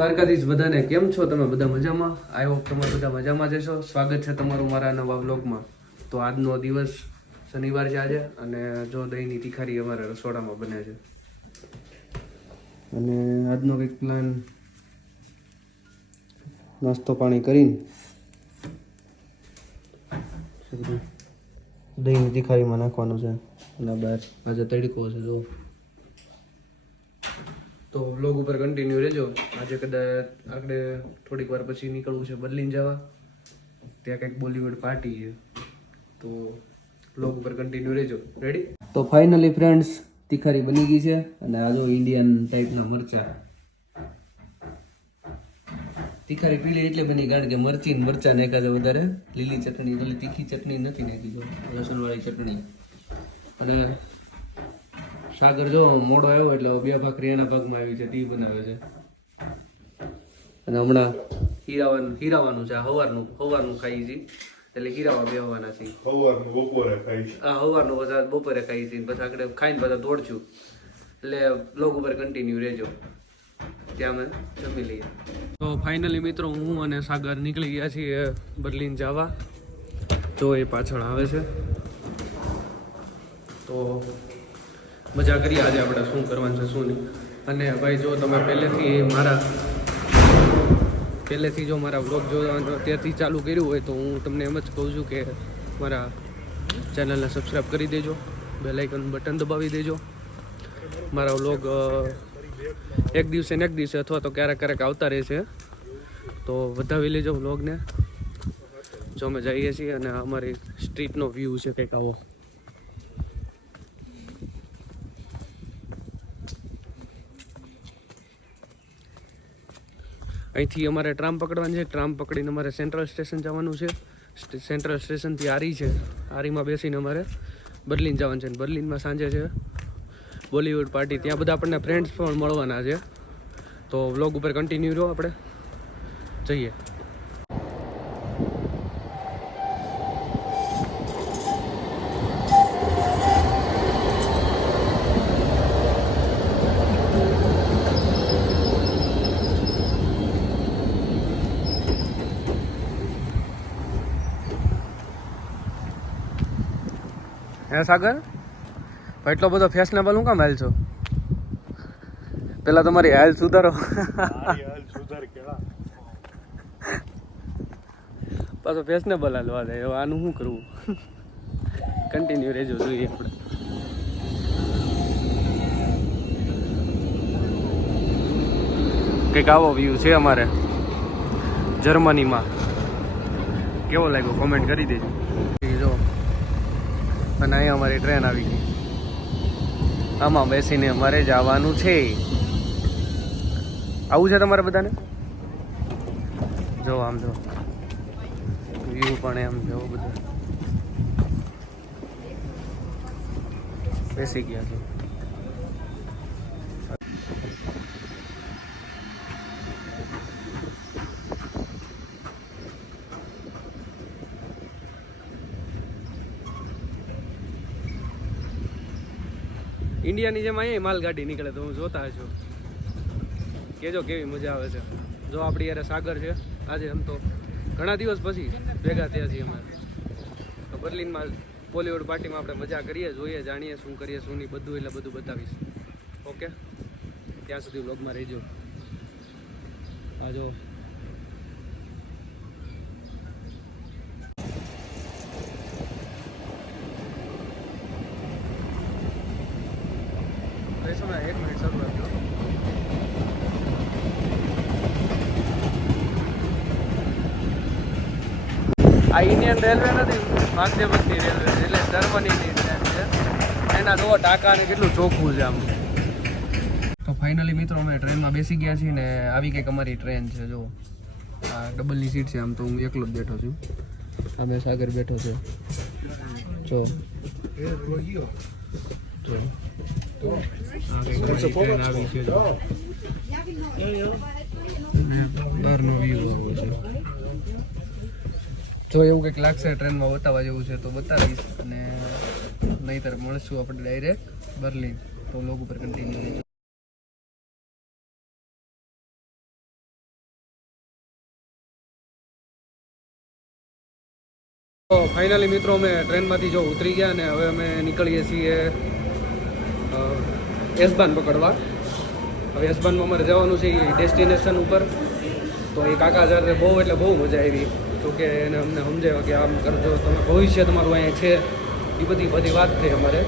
દ્વારકાધીશ બધાને કેમ છો તમે બધા મજામાં? આઈ હોપ તમે બધા મજામાં જશો. સ્વાગત છે તમારું મારા નવા વ્લોગમાં. તો આજનો દિવસ શનિવાર છે આજે, અને જો દહીંની તીખારી અમારા રસોડામાં બને છે. અને આજનો કંઈક પ્લાન નાસ્તો પાણી કરીને દહીંની તીખારીમાં નાખવાનું છે. અને બહાર આજે તડકો છે જો, તો વ્લોગ ઉપર કન્ટિન્યુ રહેજો. આજે કદાચ આપણે થોડીક વાર પછી નીકળવું છે બર્લિન જવા, ત્યાં કંઈક બોલિવૂડ પાર્ટી છે, તો વ્લોગ ઉપર કન્ટિન્યુ રહેજો. રેડી? તો ફાઇનલી ફ્રેન્ડ્સ, તીખારી બની ગઈ છે. અને આ જો ઇન્ડિયન ટાઈપના મરચા. તીખારી પીળી એટલે બની કારણ કે મરચા નાખ્યા છે વધારે. લીલી ચટણી, એટલે તીખી ચટણી નથી નાખી, જો લસણવાળી ચટણી. અને સાગર જો મોડો આવ્યો એટલે બે ભાખરી એના ભાગમાં આવી છે, તે બનાવે છે. અને હમણાં હીરાવાનું છે. હવારનું ખાઈ છે, એટલે હીરાવા બેહવાના છે. સવારનું બપોરે ખાઈ છે. હા, સવારનું પછી બપોરે ખાઈ છે, પછી આગળ ખાઈને બધા દોડશું. એટલે બ્લોગ ઉપર કન્ટિન્યુ રહેજો, ત્યાં અમે જમી લઈએ. તો ફાઇનલી મિત્રો, હું અને સાગર નીકળી ગયા છીએ બર્લિન જવા. જો એ પાછળ આવે છે. તો મજા કરીએ આજે આપણે, શું કરવાનું છે શું નહીં. અને ભાઈ જો તમે પહેલેથી જો મારા વ્લોગ જોવાનો ત્યારથી ચાલુ કર્યું હોય તો હું તમને એમ જ કહું છું કે મારા ચેનલને સબસ્ક્રાઈબ કરી દેજો, બેલ આઇકન બટન દબાવી દેજો. મારા વ્લોગ એક દિવસે ને એક દિવસે અથવા તો ક્યારેક આવતા રહેશે, તો વધાવી લેજો વ્લોગને. જો અમે જઈએ છીએ અને અમારી સ્ટ્રીટનો વ્યૂ છે કંઈક આવો. અહીંથી અમારે ટ્રામ પકડવાની છે. ટ્રામ પકડીને અમારે સેન્ટ્રલ સ્ટેશન જવાનું છે. સેન્ટ્રલ સ્ટેશનથી આરી છે, આરીમાં બેસીને અમારે બર્લિન જવાનું છે. બર્લિનમાં સાંજે છે બોલિવૂડ પાર્ટી, ત્યાં બધા આપણને ફ્રેન્ડ્સ પણ મળવાના છે. તો વ્લોગ ઉપર કન્ટિન્યુ રહો, આપણે જઈએ. હે સાગર, એટલો બધો ફેશનેબલ હું કામ હાલ છો? પેલા તમારી હાલ સુધારો. પાછો ફેશનેબલ હાલવા દે, આનું શું કરવું? કન્ટિન્યુ રહેજો, જોઈએ આપણે. કંઈક આવો વ્યૂ છે અમારે જર્મનીમાં. કેવો લાગ્યો કોમેન્ટ કરી દેજો. જો, અને અહીંયા અમારી ટ્રેન આવી ગઈ. આમાં બેસીને અમારે જવાનું છે. આવું છે તમારે બધાને? જો આમ જો વ્યૂ પણ એમ જો, બધું બેસી ગયા છે. ઇન્ડિયાની જેમ અહીંયા માલગાડી નીકળે તો હું જોતા હશો. કેજો કેવી મજા આવે છે. જો આપણી યારે સાગર છે. આજે આમ તો ઘણા દિવસ પછી ભેગા થયા છીએ અમારે. તો બર્લિનમાં બોલિવૂડ પાર્ટીમાં આપણે મજા કરીએ, જોઈએ, જાણીએ શું કરીએ શું નહીં, બધું એટલે બધું બતાવીશ. ઓકે, ત્યાં સુધી વ્લોગમાં રહેજો. આ જો એક મિનિટ શરૂ રાખજો. આ ઇન્ડિયન રેલવે નથી, મધ્યવર્તી રેલવે છે, એટલે જર્મનીની ટ્રેન છે. એના જો ટાંકા ને કેટલું ચોખ્ખું છે આમ. તો ફાઇનલી મિત્રો, અમે ટ્રેનમાં બેસી ગયા છીએ ને આવી કંઈક અમારી ટ્રેન છે. જો આ ડબલની સીટ છે. આમ તો હું એકલો જ બેઠો છું. અમે સાગર બેઠો છે. જો બહારનો વ્યૂ આવો છે. જો એવું કંઈક લાગશે ટ્રેનમાં બતાવવા જેવું છે તો બતાવીશ, અને નહીંતર મળશું આપણે ડાયરેક્ટ બર્લિન. તો લોગ ઉપર કન્ટિન્યુ તો ફાઇનલી મિત્રો અમે ટ્રેનમાંથી જો ઉતરી ગયા ને હવે અમે નીકળીએ છીએ એસબાન પકડવા. હવે એસબાનમાં અમારે જવાનું છે એ ડેસ્ટિનેશન ઉપર. તો એ કાકા સાથે બહુ એટલે બહુ મજા આવી. તો કે એને અમને સમજાવ્યા કે આમ કરજો, તમે ભવિષ્ય તમારું અહીંયા છે, એ બધી વાત થઈ અમારે.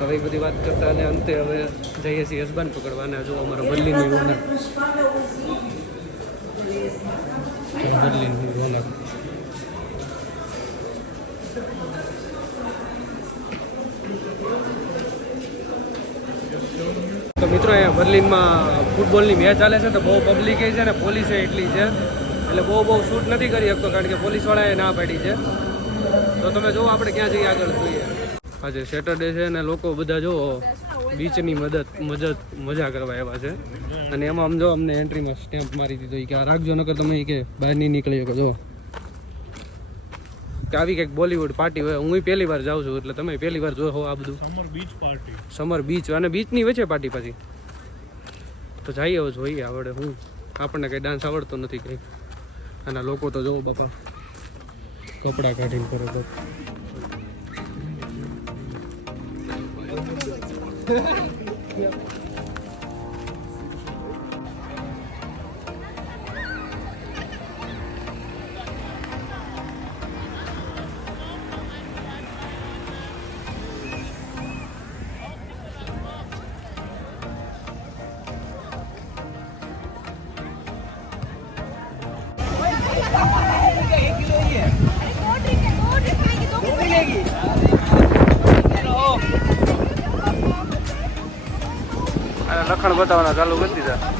હવે એ બધી વાત કરતા અને અંતે હવે જઈએ છીએ એસબાન પકડવાના. જો અમારા બર્લિનની રોનક, બર્લિનની રોનક. તો મિત્રો અહીંયા બર્લિનમાં ફૂટબોલની મેચ ચાલે છે તો બહુ પબ્લિક છે ને પોલીસે એટલી છે એટલે બહુ શૂટ નથી કરી શકતો કારણ કે પોલીસવાળાએ ના પાડી છે. તો તમે જુઓ આપણે ક્યાં જઈએ આગળ જોઈએ. આજે સેટરડે છે ને લોકો બધા જો બીચની મજા કરવા આવ્યા છે. અને એમાં આમ જો અમને એન્ટ્રીમાં સ્ટેમ્પ મારી દીધો કે આ રાખજો, નકર તમે કે બહાર નહીં નીકળી શકો. જો કે આવી કંઈક બોલિવૂડ પાર્ટી હોય. હું પહેલી વાર જાઉં છું એટલે તમે પહેલી વાર જોયો આ બધું. સમર બીચ અને બીચની વચ્ચે પાર્ટી પછી. તો જઈએ હવે જોઈએ આવડે હું, આપણને કંઈ ડાન્સ આવડતો નથી કંઈ. અને લોકો તો જોવો બાપા કપડાં કાઢીને કરે તો. લખણ બતાવવાના ચાલુ કરી દીધા.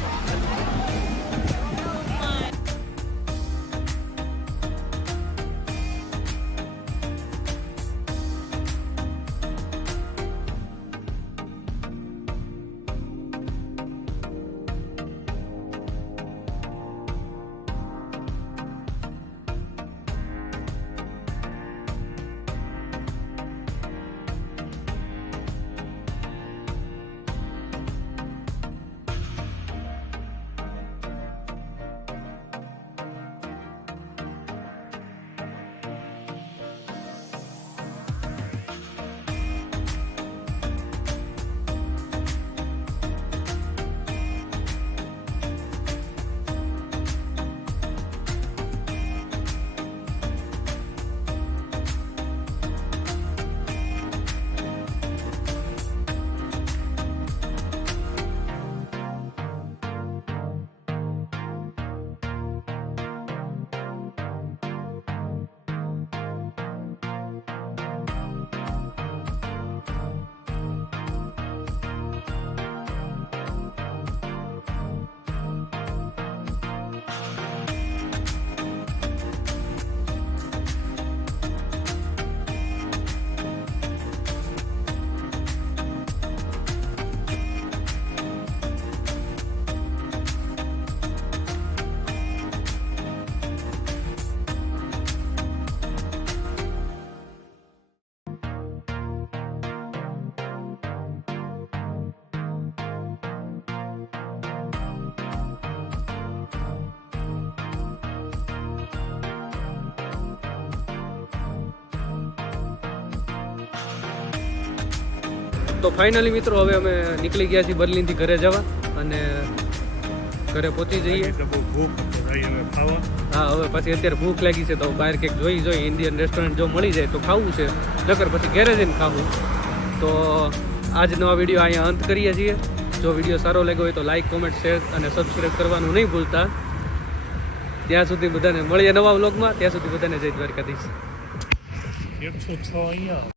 તો ફાઇનલી મિત્રો હવે અમે નીકળી ગયા છીએ બર્લિનથી ઘરે જવા અને ઘરે પહોંચી જઈએ. હા હવે પછી અત્યારે ભૂખ લાગી છે તો બહાર કંઈક જોઈ ઇન્ડિયન રેસ્ટોરન્ટ જો મળી જાય તો ખાવું છે, નકર પછી ઘરે જઈને ખાવું. તો આજનો વિડીયો અહીંયા અંત કરીએ છીએ. જો વિડીયો સારો લાગ્યો હોય તો લાઈક, કોમેન્ટ, શેર અને સબસ્ક્રાઈબ કરવાનું નહીં ભૂલતા. ત્યાં સુધી બધાને મળીએ નવા વ્લોગમાં. ત્યાં સુધી બધાને જય દ્વારકાધીશ. 106 અહીંયા